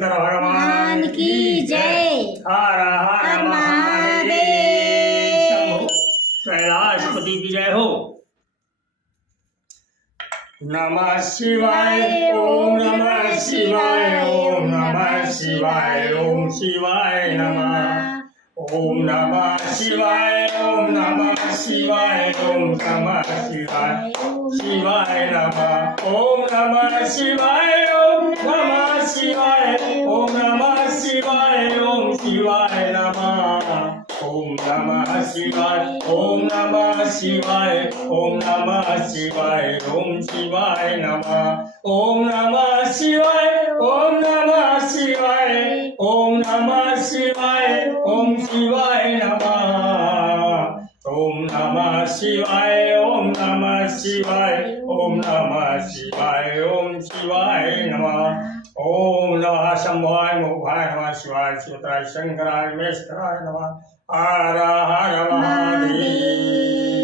शंकर भगवान की जय। हर हर हर महादेव। महादेव। कैलाशपति की जय हो। नमः शिवाय ओम नमः शिवाय ओम नमः शिवाय ओम शिवाय नमः ओम नमः शिवाय ओम नमः शिवाय ओम नमः शिवाय शिवाय नमः ओम नमः शिवाय ओम नमः शिवाय ओम नमः शिवाय ओम शिवाय नमः ओम नमः शिवाय ओम नमः शिवाय ओम नमः शिवाय ओम शिवाय नमः ओम नमः शिवाय ओम नमः शिवाय ओम नमः शिवाय ओम शिवाय नमः ओम नमः शिवाय ओम नमः शिवाय ओम नमः शिवाय ओम शिवाय नमः ओम नमः शंभवाय मुखाय नमः शिवाय शिवतराय शंकराय मेश्वराय नमः हर हर महादेव।